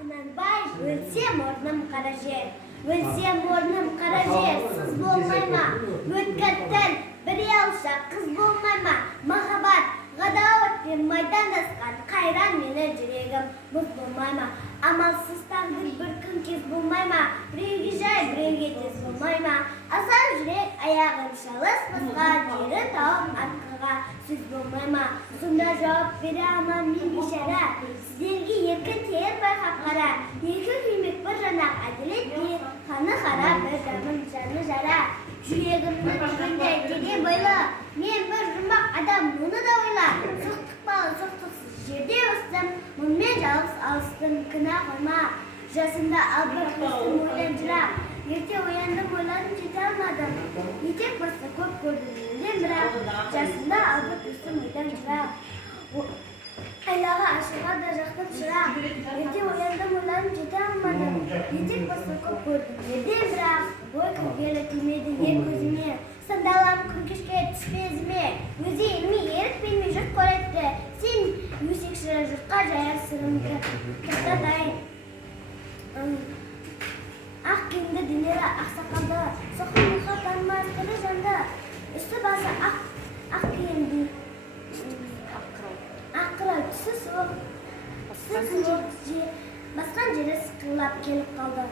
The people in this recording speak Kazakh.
Құнанбай, өлсем орным қара жер. Өлсем орным қара жер, сыз болмай ма? Өткір тіл, бір алша қыз болмай ма? Махаббат, ғадауатпен майдандасқан қайран мені жүрегім мұз болмай ма? Амалсыз тағдыр бір күн кез болмай ма? Біреуге жай, біреуге тез болмай ма? Асан жүрек аяғым шалыс, мұзға жері тауып атқыға сөз болмай ма? Сонда жауап бере алмам мен бейшара, сіздерге еркін тер байқап қара. Екі күймек бір жанақ әділет бер, қаны қара бір дамын жаны жара. Жүрегімнің түбінде терең бойлы, мен бір жұмбақ адам, мұны да ойла. Соқтықпалы соқтықсыз жерде өстім, мұнымен жалғыз алыстым, кінә қойма. Жасымда албырт өстім ойдан жырақ, ерте ояндым ойладым жете алмадым. Етек басты көп көрдім елден бірақ, жасымда албырт өстім ойдан жырақ. Айлаға ашыға да жақтым шырақ, ерте ояндым ойладым жете алмадым. Етек басты көп көрдім елден бірақ, ой кіргелі келмеді ер көзіме. Сандалам күн кешке түспе ізіме, өзі елме ерік бермей жұрт көретті. Сен өсекші жұртқа жаяр сырымды тоқтатайын. Ақ киімді денелі ақсақалды, соқыр-мұқа танымас тірі жанды. Үсті басы ақ киімді, ақырау түсі суық, басқан жері сықырлап келіп қалды.